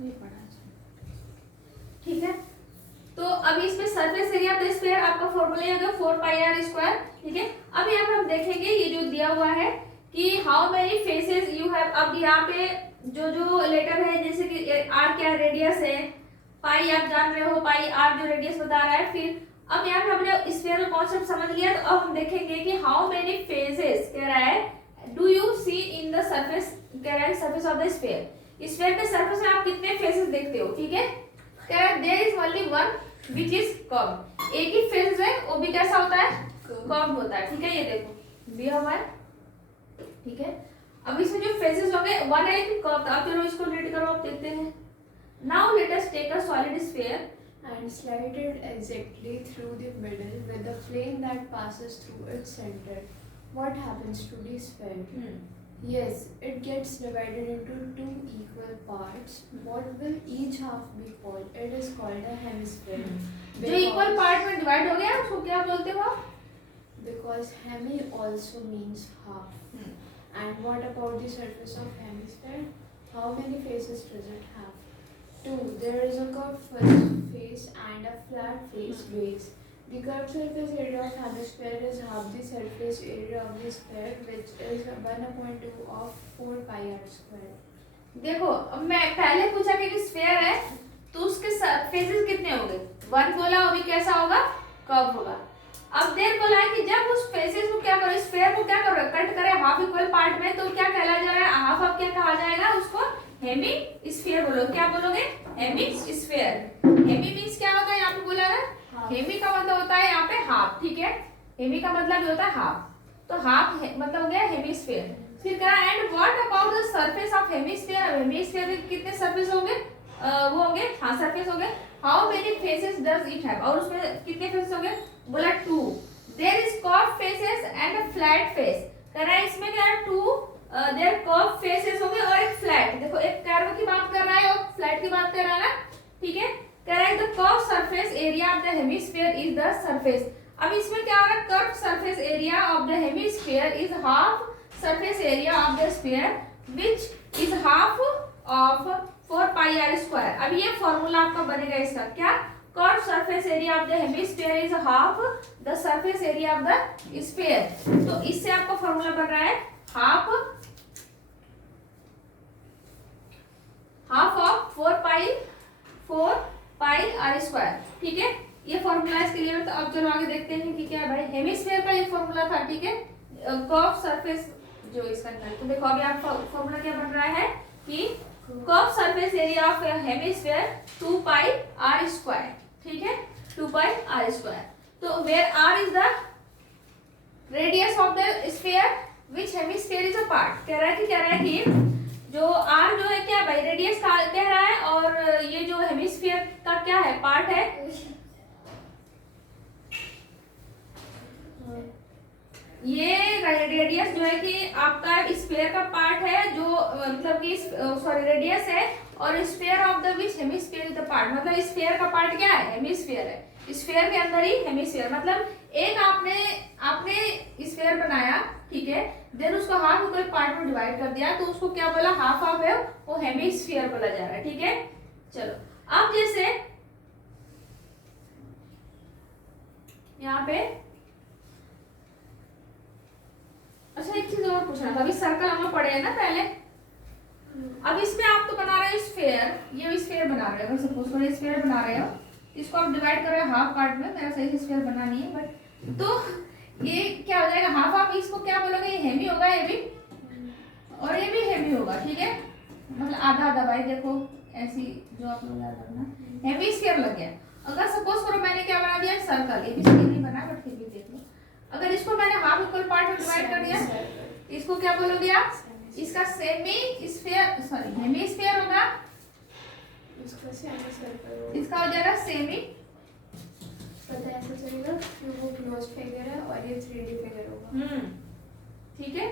नहीं पढ़ा, ठीक है। तो अभी इसमें surface area of the sphere आपका फॉर्मूला होगा 4πr², ठीक है। अब यहाँ पे हम देखेंगे ये जो दिया हुआ है कि how many faces you have. अब यहाँ पे जो जो लेटर है, जैसे कि आर क्या रेडियस है, पाई आप जान रहे हो, पाई आर जो रेडियस बता रहा है। फिर अब यहाँ पे हमने स्फीयर का कॉन्सेप्ट समझ लिया, तो अब हम देखेंगे कि हाउ मेनी फेसेस कह रहा है do you see in the surface, कह रहा है surface of the sphere. Sphere के सरफेस में आप कितने फेसेस देखते हो, ठीक है। कह रहा है there is only one which is curve, एक ही फेस है वो भी कैसा होता है, कर्व होता है, ठीक है। ये देखो दिया हुआ है, ठीक है। अब इसमें जो फेसेस होंगे वन है कि कर्व, अब चलो इसको रीड करो, आप देखते हैं। Now let us take a solid sphere and slide it exactly through the middle with a plane that passes through its center. What happens to the sphere? Yes, it gets divided into two equal parts. What will each half be called? It is called a hemisphere. जो equal part में divide हो गया उसको क्या बोलते हो आप? Because hemi also means half. And what about the surface of hemisphere? How many faces does it have? Two. There is a curved face and a flat face base. The curved surface area of hemisphere is half the surface area of the sphere, which is 1/2 of 4πr². देखो अब मैं पहले पूछा कि sphere है तो उसके faces कितने होंगे, वन बोला, वो भी कैसा होगा, कर्व होगा। अब देर बोला है कि जब उस फेसेस को क्या करो, स्फीयर को क्या करो, कट करे हाफ इक्वल पार्ट में, तो क्या कहला जा रहा है, हाफ अब क्या कहा जाएगा उसको, हेमी स्फीयर बोलो। क्या बोलोगे, हेमी स्फीयर। हेमी मींस क्या होता है, यहाँ पे बोला है हेमी का मतलब होता है यहाँ पे हाफ, ठीक है। हेमी का मतलब होता है हाफ, तो हाफ मतलब हो गया हेमीस्फीयर। फिर कहा and what about the surface of hemisphere. Hemisphere में कितने सरफेस होंगे, वो होंगे, हाँ सरफेस होंगे। How many faces does it have, और उसमें कितने फेसेस होंगे, बोला two. There is curve faces and flat face. कह रहा है इसमें क्या है, टू देयर कर्व फेसेस होंगे और एक फ्लैट। देखो एक कर्व की बात कर रहा है और फ्लैट की बात कर रहा है ना, ठीक है। कह रहा है the curve surface area of the hemisphere is the surface. अब इसमें क्या हो रहा है, curve surface area of the hemisphere is half surface area of the sphere which is half of 4πr²। अब ये फॉर्मूला आपका बनेगा इसका, क्या, curve surface area of the hemisphere is half the surface area of the sphere. तो इससे आपका formula बन रहा है हाफ ऑफ 4πr², ठीक है। ये फॉर्मूला इसके लिए। तो अब चलो आगे देखते हैं कि क्या है भाई, हेमीस्फीयर का ये फॉर्मूला था, ठीक है, कर्व सरफेस जो इसका निकाल। तो देखो अभी आप फॉर्मूला क्या बन रहा है कि curve surface area of hemisphere 2πr², ठीक है, 2πr²। तो where r is the radius of the sphere which hemisphere is a part. कह रहा है कि जो r जो है क्या भाई, रेडियस का कह रहा है, और ये जो हेमीस्फीयर का क्या है, पार्ट है। ये रेडियस जो है कि आपका स्फीयर का पार्ट है, जो मतलब कि सॉरी रेडियस है, और sphere of the which hemisphere is the part, मतलब स्फीयर का पार्ट क्या है, हेमीस्फीयर है। स्फीयर के अंदर ही हेमीस्फीयर, मतलब एक आपने स्फीयर बनाया, ठीक है, देन उसको हाफ इक्वल पार्ट में डिवाइड कर दिया, तो उसको क्या बोला, हाफ ऑफ है वो हेमीस्फीयर बोला जा रहा है, ठीक है। चलो अब जैसे यहाँ पे अच्छा एक चीज और पूछना था, अभी सर्कल हम लोग पढ़े हैं ना पहले। अब इसमें आप तो बना रहे हो स्फीयर, ये स्फीयर बना रहे हो, सपोज करो स्फीयर बना रहे हो, इसको आप डिवाइड कर रहे हो हाफ पार्ट में, मेरा सही से स्फीयर बना नहीं है, बट तो ये क्या हो जाएगा, हाफ ऑफ, इसको क्या बोलोगे, ये हेमी होगा, ये भी, और ये भी हेमी होगा, ठीक है, मतलब आधा आधा भाई। देखो ऐसी जो आप लोग याद रखना, हेमी स्फीयर लग गया। अगर सपोज करो मैंने क्या बना दिया, सर्कल, ये भी सही नहीं बना बट फिर भी देख लो। अगर इसको मैंने हाफ इक्वल पार्ट में डिवाइड कर दिया, इसको क्या बोलोगे आप, इसका semi sphere, sorry hemi sphere होगा, इसका हो जाएगा सेमी। पता ऐसा चलेगा कि वो क्लोज फिगर है और ये 3D फिगर होगा। ठीक है,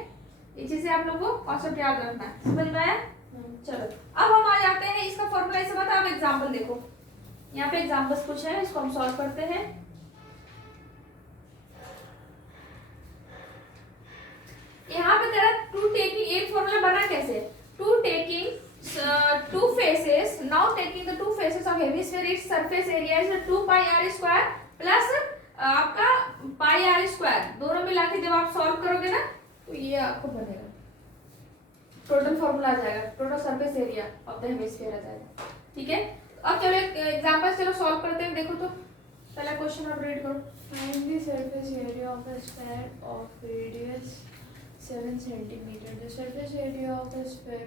ये चीजें आप लोगों को कॉन्सेप्ट याद रखना है, समझ में आया। चलो अब हम आ जाते हैं इसका फॉर्मूला। ऐसे बता, अब एग्जांपल देखो, यहाँ पे एग्जांपल्स कुछ है, इसको हम सॉल्व करते हैं। यहाँ पे तेरा टू टेकिंग, एक फॉर्मूला बना कैसे, two taking two faces. Now taking the two faces of hemisphere, its surface area is 2 pi r square plus आपका पाई आर स्क्वायर, दोनों मिला के जब आप सॉल्व करोगे ना तो ये आपको बनेगा, टोटल फॉर्मूला आ जाएगा, total surface area of the hemisphere आ जाएगा। ठीक है, अब चलो एक एग्जांपल चलो सॉल्व करते हैं। देखो तो पहला क्वेश्चन आप रीड करो। Find the surface area of a sphere of radius 7 centimeter. The surface area of a sphere